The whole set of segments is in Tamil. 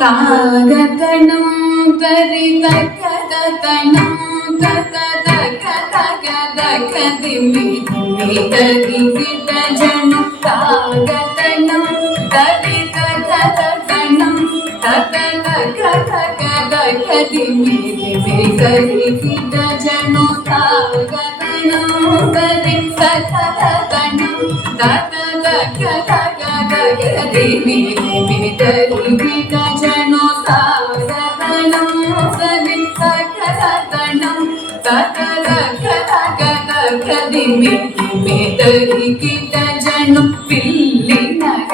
ತಾಗತನಂ ತರಿತಕದತನಂ ತತತಕದಕದಿಮಿಮಿತರಿಗಿತ ಜನ ತಾಗತನಂ ತರಿತಕದತನಂ ತತತಕದಕದಿಮಿಮಿತರಿಗಿತ ಜನ ತಾಗತನಂ ತರಿತಕದತನಂ ತತತಕದಕದಿಮಿಮಿತರಿಗಿತ ಜನ ತಾಗತನಂ ತರಿತಕದತನಂ தரிகிட்ட ஜனம் பில்லினக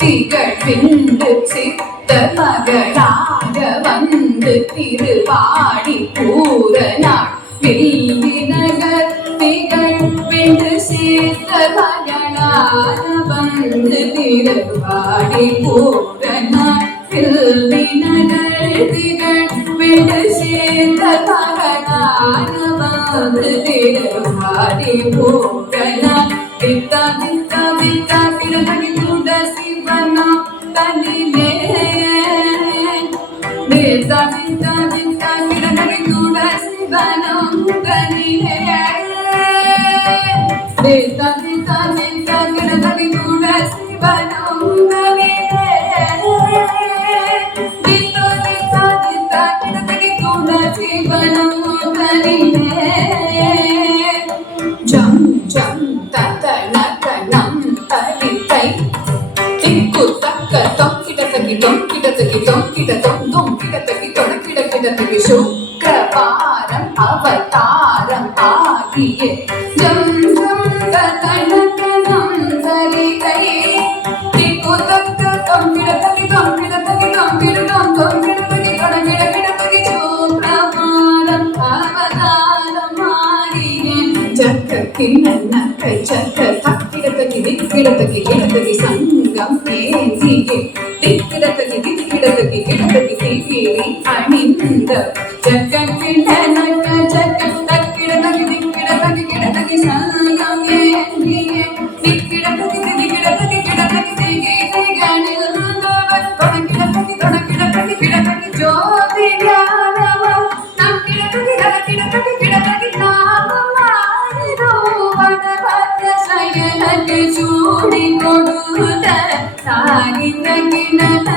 திகழ் பிண்டு சித்த மகளாக வந்து திருவாடி பூரநாள் பில்லினகர் திகழ் பிண்டு சித்த மகளாக வந்து திருவாடி பூரநாள் பில்லினகர் திகழ் பிண்டு சித்த மகளாக வந்து திருவாடி பூரநாள் வித்தா வித்தா வித்தா கிடந்தகி துட சிவனா தனிலே வித்தா வித்தா வித்தா கிடந்தகி துட சிவனா தனிலே வித்தா வித்தா வித்தா கிடந்தகி துட சிவனா தனிலே வித்தா வித்தா வித்தா கிடந்தகி துட சிவனா தனிலே ஜம் ஜம் தத்தனகனம் தரித்தை திக்கு தக்க தொங்கிடத்தகி தொங்கிடத்தகி தொங்கிடத்தொம் தொங்கிடத்தகி தொடக்கிடக்கிடத்தகி சுக்கிரவாரம் அவதாரம் ஆகிய ஜம் ஜம் தத்தனகனம் தரித்தை திக்கு தக்க தொங்கிடத்தகி தொங்கிடத்தகி தொங்கிடத்தொம் தொங்கிடத்தகி தொடக்கிடக்கிடத்தகி சுக்கிரவாரம் அவதாரம் ஆகிய ஜக்க கிண்ணக்க ஜக்க தக்கிடத்தகி திக்கிடத்தகி கிடத்தகி சங்கம் ஏந்தியே திக்கிடத்தகி திக்கிடத்தகி கிடத்தகி திகிரி அணிந்த ஜக்க கிண்ணக்க ஜக்க தக்கிடத்தகி திக்கிடத்தகி கிடத்தகி சங்கம் ஏந்தியே திக்கிடத்தகி திக்கிடத்தகி கிடத்தகி திகிரி அணிந்தவர் தொடக்கிடத்தகி தொடக்கிடத்தகி கிடத்தகி ஜோதி ஞானவர் நம் கிடத்தகி கிடத்தகி கிடத்தகி சூடி கொடுத்த சாகின கிணனக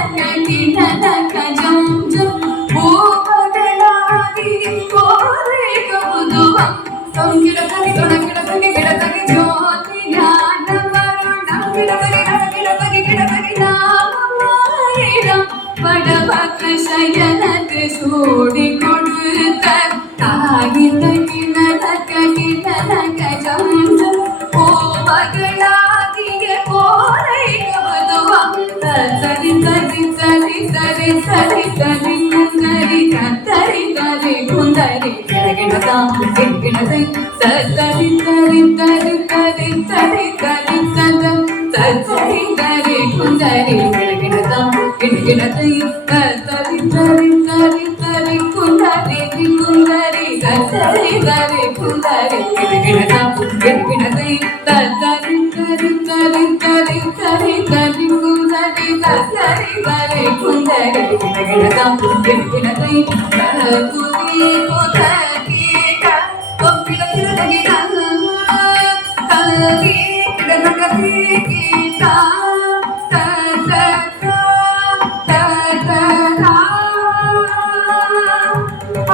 கிணனக ஜம் ஜம் பூபகளாகி கோரை கௌதுவம் தொங்கிடத்தகி தொடங்கிடத்தகி கிடத்தகி ஜோதி ஞானவருணம் கிடத்தகி கிடத்தகி கிடத்தகி நாமமாயிரம் வடபக சயனக்கு சூடி கொடுத்த சாகின கிணனக கிணனக ஜம் ஜம் பூபகளாகிய கோரை கௌதுவம் தரி தரி தரி தரி தரி தரி குந்தரி கத்தரி தரி குந்தரி கிடகிடதாம் கிடகிடதை தரி தரி தரி தரி தரி தரி கதம் தரி தரி குந்தரி கிடகிடதாம் கிடகிடதை தரி தரி தரி தரி குந்தரி குந்தரி கத்தரி தரி குந்தரி கிடகிடதாம் கிடகிடதை தரி தரி தரி தரி தரி தரி குந்தரி கத்தரி தரி குந்தரி கிடகிடதாம் கிடகிடதை குதி குதகி கிடகிடதகி கல்வி கிடதகி கீதா ததக ததரா ஆ